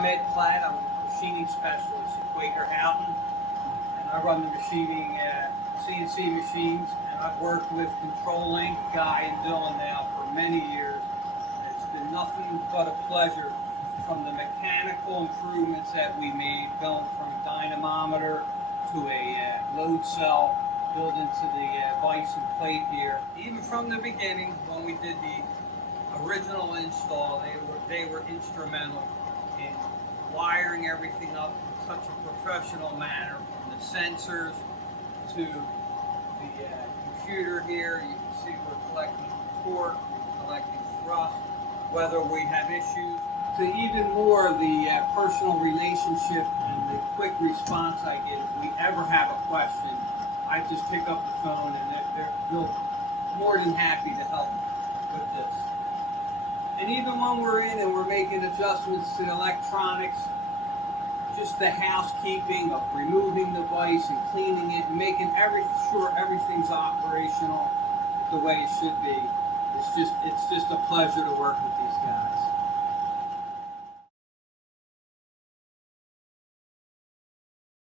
I'm Ed Platt. I'm a machining specialist at Quaker Houghton, and I run the machining CNC machines. And I've worked with Controlink, Guy, and Dylan now for many years. And it's been nothing but a pleasure from the mechanical improvements that we made, going from a dynamometer to a load cell, built into the vise and plate here. Even from the beginning, when we did the original install, they were instrumental in wiring everything up in such a professional manner, from the sensors to the computer here. You can see we're collecting torque, we're collecting thrust, whether we have issues, to even more the personal relationship and the quick response I get. If we ever have a question, I just pick up the phone and they're more than happy to help with this. And even when we're in and we're making adjustments to the electronics, just the housekeeping of removing the vise and cleaning it and making sure everything's operational the way it should be. It's just a pleasure to work with these guys.